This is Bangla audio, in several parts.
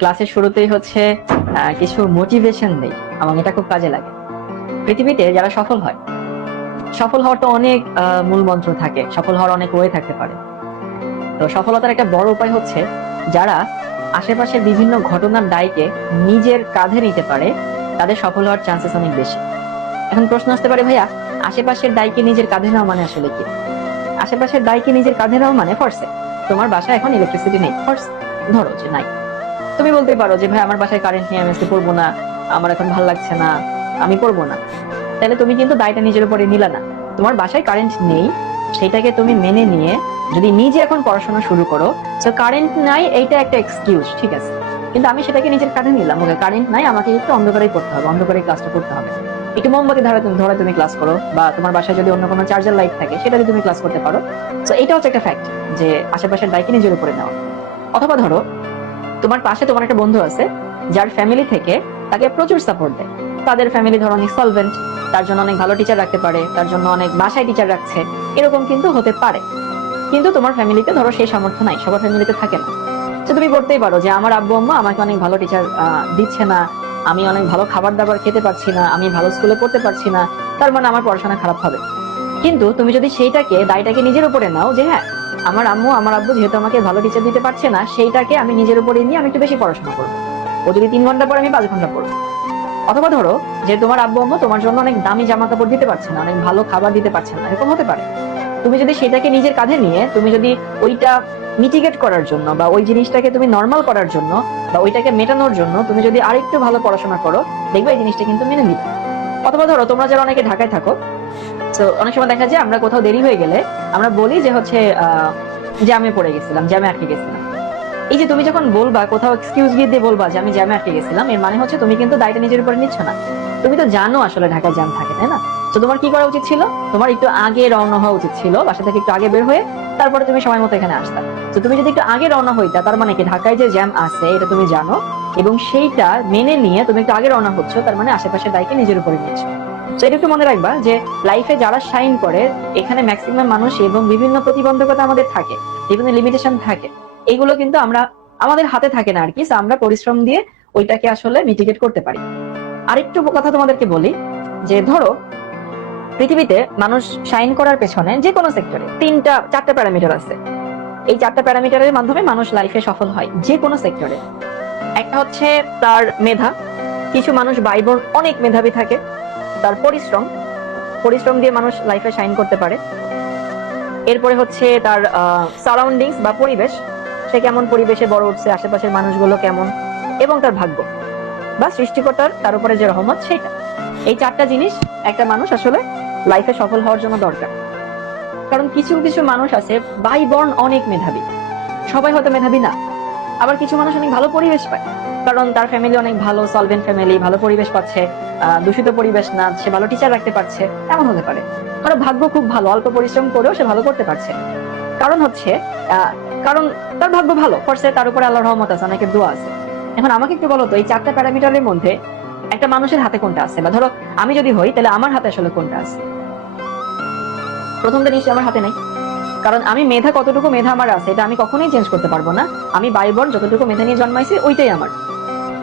ক্লাসের শুরুতেই হচ্ছে কিছু মোটিভেশন দেই, এবং এটা খুব কাজে লাগে। পৃথিবীতে যারা সফল হয়, সফল হওয়ার তো অনেক মূল মন্ত্র থাকে, সফল হওয়ার অনেক ওয়ে থাকতে পারে। তো সফলতার একটা বড় উপায় হচ্ছে যারা আশেপাশের বিভিন্ন ঘটনার দায়কে নিজের কাঁধে নিতে পারে, তাদের সফল হওয়ার চান্সেস অনেক বেশি। এখন প্রশ্ন আসতে পারে, ভাইয়া আশেপাশের দায়কে নিজের কাঁধে নেওয়া মানে আসলে কি? আশেপাশের দায়কে নিজের কাঁধে নেওয়া মানে ফার্স্টে তোমার বাসায় এখন ইলেকট্রিসিটি নেই, ফার্স্ট ধরো যে নাই, তুমি বলতে পারো যে ভাই আমার বাসায় কারেন্ট নেই, আমি আজকে পড়বো না, আমার এখন ভালো লাগছে না, আমি পড়বো না। তাহলে তুমি কিন্তু দায়টা নিজের উপরে নিলা না। তোমার বাসায় কারেন্ট নেই, সেটাকে তুমি মেনে নিয়ে যদি নিজে এখন পড়াশোনা শুরু করো, তো কারেন্ট নাই এইটা একটা এক্সকিউজ, ঠিক আছে, কিন্তু আমি সেটাকে নিজের কাঁধে নিলাম, ওকে কারেন্ট নাই, আমাকে একটু অন্ধকারেই পড়তে হবে, অন্ধকারে ক্লাসটা করতে হবে। একটু মোমবাতি ধরে তুমি ক্লাস করো, বা তোমার বাসায় যদি অন্য কোনো চার্জার লাইট থাকে সেটা দিয়ে তুমি ক্লাস করতে পারো। তো এটা হচ্ছে একটা ফ্যাক্ট যে আশেপাশের দায়কে নিজের উপরে নেওয়া। অথবা ধরো তোমার পাশে তোমার একটা বন্ধু আছে যার ফ্যামিলি থেকে তাকে প্রচুর সাপোর্ট দেয়, তাদের ফ্যামিলি ধরো অনেক সলভেন্ট, তার জন্য অনেক ভালো টিচার রাখতে পারে, তার জন্য অনেক বাসায় টিচার রাখছে, এরকম কিন্তু হতে পারে। কিন্তু তোমার ফ্যামিলিতে ধরো সেই সামর্থ্য নাই, সবার ফ্যামিলিতে থাকে না। তো তুমি করতেই পারো যে আমার আব্বু আম্মা আমাকে অনেক ভালো টিচার দিচ্ছে না, আমি অনেক ভালো খাবার দাবার খেতে পারছি না, আমি ভালো স্কুলে পড়তে পারছি না, তার মানে আমার পড়াশোনা খারাপ হবে। কিন্তু তুমি যদি সেইটাকে দায়টাকে নিজের উপরে নাও যে হ্যাঁ, আমার আম্মু আমার আব্বু যেহেতু আমাকে ভালো টিচার দিতে পারছে না, সেইটাকে আমি নিজের উপরে নিয়ে আমি একটু বেশি পড়াশোনা করবো, ও যদি 3 ঘন্টা পড়ে আমি 5 ঘন্টা পড়বো। অথবা ধরো যে তোমার আব্বু আম্মু তোমার জন্য অনেক দামি জামা কাপড় দিতে পারছে না, অনেক ভালো খাবার দিতে পারছে না, এরকম হতে পারে। তুমি যদি সেটাকে নিজের কাঁধে নিয়ে তুমি যদি ওইটা মিটিগেট করার জন্য বা ওই জিনিসটাকে তুমি নর্মাল করার জন্য বা ওইটাকে মেটানোর জন্য তুমি যদি আরেকটু ভালো পড়াশোনা করো, দেখবে এই জিনিসটা কিন্তু মেনে নিবে। অথবা ধরো তোমরা যারা অনেকে ঢাকায় থাকো, তো অনেক সময় দেখা যায় আমরা কোথাও দেরি হয়ে গেলে আমরা বলি যে হচ্ছে জ্যামে পড়ে গেছিলাম, জ্যামে আটকে গেছিলাম। এই যে তুমি যখন বলবা কোথাও এক্সকিউজ দিয়ে বলবা যে আমি জ্যামে আটকে গেছিলাম, এর মানে হচ্ছে তুমি কিন্তু দায়টা নিজের উপরে নিচ্ছ না। তুমি তো জানো আসলে ঢাকায় জ্যাম থাকে, তাই না? তো তোমার কি করা উচিত ছিল? তোমার একটু আগে রওনা হওয়া উচিত ছিল, বাসা থেকে একটু আগে বের হয়ে তারপরে তুমি সময় মতো এখানে আসতা। তো তুমি যদি একটু আগে রওনা হইতা, তার মানে কি ঢাকায় যে জ্যাম আছে এটা তুমি জানো, এবং সেইটা মেনে নিয়ে তুমি একটু আগে রওনা হচ্ছ, তার মানে আশেপাশের দায়কে নিজের উপরে নিচ্ছ। তো এটা একটু মনে রাখবা যে লাইফে যারা শাইন করে, এখানে ম্যাক্সিমাম মানুষ এবং বিভিন্ন প্রতিবন্ধকতা আমাদের থাকে, বিভিন্ন লিমিটেশন থাকে, এইগুলো কিন্তু আমরা আমাদের হাতে থাকে না আর কি। আমরা পরিশ্রম দিয়ে ওইটাকে আসলে মিটিগেট করতে পারি। আরেকটু কথা তোমাদেরকে বলি যে ধরো পৃথিবীতে মানুষ শাইন করার পেছনে যে কোনো সেক্টরে 4টা প্যারামিটার আছে। এই 4টা প্যারামিটারের মাধ্যমে মানুষ লাইফে সফল হয় যে কোনো সেক্টরে। একটা হচ্ছে তার মেধা, কিছু মানুষ বাইবর্ন অনেক মেধাবী থাকে। তার পরিশ্রম, পরিশ্রম দিয়ে মানুষ লাইফে শাইন করতে পারে। এরপরে হচ্ছে তার সারাউন্ডিংস বা পরিবেশ, সে কেমন পরিবেশে বড় উঠছে, আশেপাশের মানুষগুলো কেমন, এবং তার ভাগ্য বা সৃষ্টিকর্তার তার উপরে যে রহমত, সেটা। এই 4টা জিনিস একটা মানুষ আসলে লাইফে সফল হওয়ার জন্য দরকার। কারণ কিছু কিছু মানুষ আছে বাই বর্ন অনেক মেধাবী, সবাই হয়তো মেধাবী না। আবার কিছু মানুষ অনেক ভালো পরিবেশ পায়, কারণ তার ফ্যামিলি অনেক ভালো সলভেন্ট ফ্যামিলি, ভালো পরিবেশ পাচ্ছে, দূষিত পরিবেশ না, সে ভালো টিচার রাখতে পারছে, এমন হতে পারে। কারণ ভাগ্য খুব ভালো, অল্প পরিশ্রম করেও সে ভালো করতে পারছে। কারণ হচ্ছে কারণ তার ভাগ্য ভালো ফরসে, তার উপরে আল্লাহর রহমত আছে, অনেকের দোয়া আছে। এখন আমাকে একটু বলো তো, এই 4টা প্যারামিটারের মধ্যে একটা মানুষের হাতে কোনটা আছে? বা ধরো আমি যদি হই, তাহলে আমার হাতে আসলে কোনটা আছে? প্রথমটা নিশ্চয়ই আমার হাতে নাই, কারণ আমি মেধা, কতটুকু মেধা আমার আছে এটা আমি কখনোই চেঞ্জ করতে পারবো না। আমি বাইবর্ন যতটুকু মেধা নিয়ে জন্মাইছি ওইটাই আমার।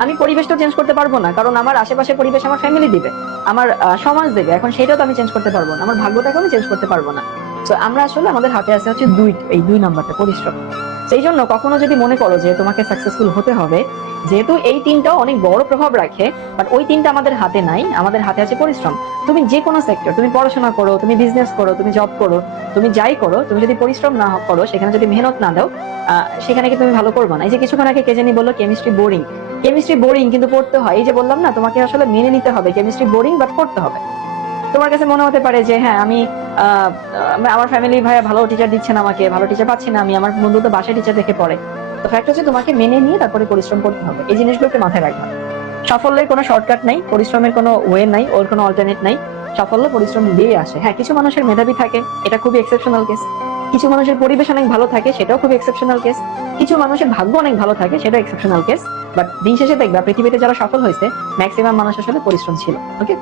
আমি পরিবেশটা চেঞ্জ করতে পারবো না, কারণ আমার আশেপাশে পরিবেশ আমার ফ্যামিলি দিবে, আমার সমাজ দেবে, এখন সেটাও তো আমি চেঞ্জ করতে পারবো না, আমার ভাগ্যটাকে আমি চেঞ্জ করতে পারবো না। তো আমরা আসলে আমাদের হাতে আছে হচ্ছে এই 2 নাম্বারটা, পরিশ্রম। সেই জন্য কখনো যদি মনে করো যে তোমাকে সাকসেসফুল হতে হবে, যেহেতু এই 3টাও অনেক বড় প্রভাব রাখে, বাট ওই 3টা আমাদের হাতে নাই, আমাদের হাতে আছে পরিশ্রম। তুমি যে কোনো সেক্টর, তুমি পড়াশোনা করো, তুমি বিজনেস করো, তুমি জব করো, তুমি যাই করো, তুমি যদি পরিশ্রম না করো, সেখানে যদি মেহনত না দাও, সেখানে কি তুমি ভালো করবে না। এই যে কিছুক্ষণ আগে কে জানি বললো কেমিস্ট্রি বোরিং, কেমিস্ট্রি বোরিং কিন্তু পড়তে হয়। এই যে বললাম না, তোমাকে আসলে মেনে নিতে হবে কেমিস্ট্রি বোরিং, বাট পড়তে হবে। তোমার কাছে মনে হতে পারে যে হ্যাঁ, আমি আমার ফ্যামিলি ভাইয়া ভালো টিচার দিচ্ছেন, আমাকে ভালো টিচার পাচ্ছি না, আমি আমার বন্ধু তো বাসায় টিচার দেখে পড়ে। তো ফ্যাক্ট হচ্ছে তোমাকে মেনে নিয়ে তারপরে পরিশ্রম করতে হবে, এই জিনিসগুলোকে মাথায় রাখবা। সাফল্যের কোনো শর্টকাট নাই, পরিশ্রমের কোনো ওয়ে নাই, ওর কোনো অল্টারনেট নাই। সাফল্য পরিশ্রম দিয়ে আসে। হ্যাঁ, কিছু মানুষের মেধাবী থাকে, এটা খুবই এক্সেপশনাল কেস। কিছু মানুষের পরিবেশ অনেক ভালো থাকে, সেটাও খুবই এক্সেপশনাল কেস। কিছু মানুষের ভাগ্য অনেক ভালো থাকে, সেটাও এক্সেপশনাল কেস। বাট দিন শেষে দেখবা পৃথিবীতে যারা সফল হয়েছে ম্যাক্সিমাম মানুষ আসলে পরিশ্রম ছিল। ওকে।